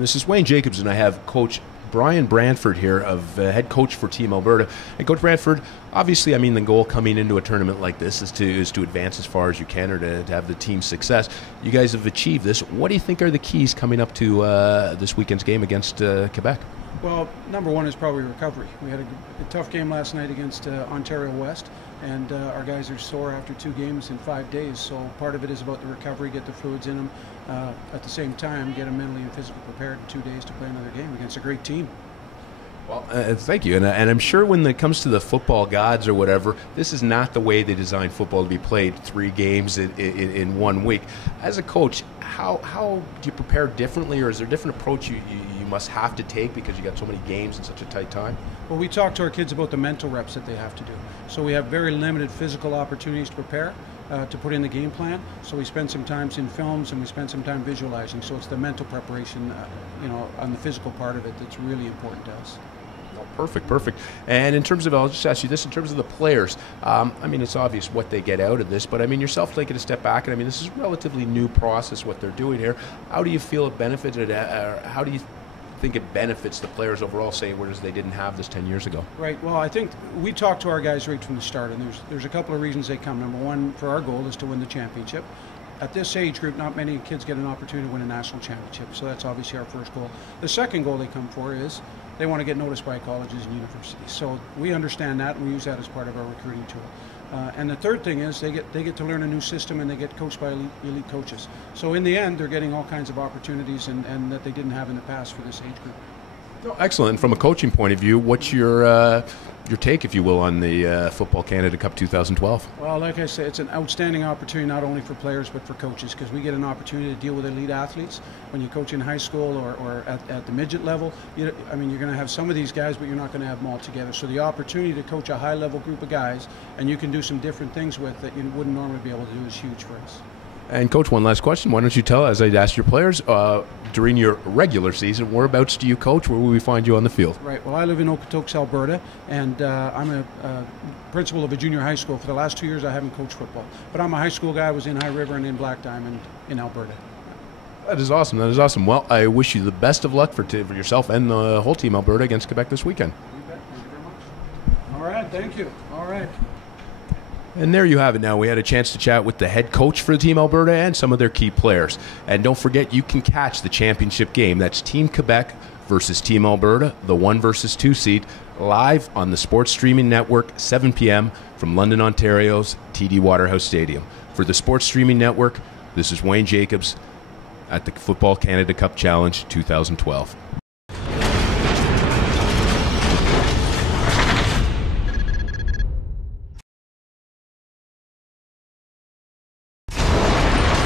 And this is Wayne Jacobs, and I have Coach Brian Brandford here, of head coach for Team Alberta. And Coach Brandford, obviously, I mean, the goal coming into a tournament like this is to advance as far as you can, or to have the team success. You guys have achieved this. What do you think are the keys coming up to this weekend's game against Quebec? Well, number one is probably recovery. We had a tough game last night against Ontario West, and our guys are sore after 2 games in 5 days. So part of it is about the recovery, get the fluids in them. At the same time, get them mentally and physically prepared in 2 days to play another game against a great team. Well, thank you. And I'm sure when it comes to the football gods or whatever, this is not the way they designed football to be played, 3 games in 1 week. As a coach, how do you prepare differently, or is there a different approach you must have to take because you got so many games in such a tight time? Well, we talk to our kids about the mental reps that they have to do. So we have very limited physical opportunities to prepare, to put in the game plan. So we spend some time in films, and we spend some time visualizing. So it's the mental preparation, on the physical part of it that's really important to us. Perfect. And in terms of, I'll just ask you this, in terms of the players, I mean, it's obvious what they get out of this, but I mean, yourself taking a step back, and I mean, this is a relatively new process, what they're doing here. How do you feel it benefited, or how do you think it benefits the players overall, say, whereas they didn't have this 10 years ago? Right. Well, I think we talk to our guys right from the start, and there's a couple of reasons they come. Number one, for our goal is to win the championship. At this age group, not many kids get an opportunity to win a national championship, so that's obviously our first goal. The second goal they come for is they want to get noticed by colleges and universities. So we understand that, and we use that as part of our recruiting tool. And the third thing is they get to learn a new system, and they get coached by elite coaches. So in the end, they're getting all kinds of opportunities and that they didn't have in the past for this age group. Oh, excellent. From a coaching point of view, what's your take, if you will, on the Football Canada Cup 2012? Well, like I say, it's an outstanding opportunity not only for players but for coaches, because we get an opportunity to deal with elite athletes. When you coach in high school or at the midget level, you're going to have some of these guys, but you're not going to have them all together. So the opportunity to coach a high-level group of guys, and you can do some different things with that you wouldn't normally be able to do, is huge for us. And Coach, one last question. Why don't you tell, as I'd asked your players, during your regular season, whereabouts do you coach? Where will we find you on the field? Right. Well, I live in Okotoks, Alberta, and I'm a principal of a junior high school. For the last 2 years, I haven't coached football. But I'm a high school guy. I was in High River and in Black Diamond in Alberta. That is awesome. Well, I wish you the best of luck for yourself and the whole Team Alberta against Quebec this weekend. You bet. Thank you very much. All right. Thank you. All right. And there you have it now. We had a chance to chat with the head coach for the Team Alberta and some of their key players. And don't forget, you can catch the championship game. That's Team Quebec versus Team Alberta, the 1 versus 2 seed, live on the Sports Streaming Network, 7 p.m. from London, Ontario's TD Waterhouse Stadium. For the Sports Streaming Network, this is Wayne Jacobs at the Football Canada Cup Challenge 2012.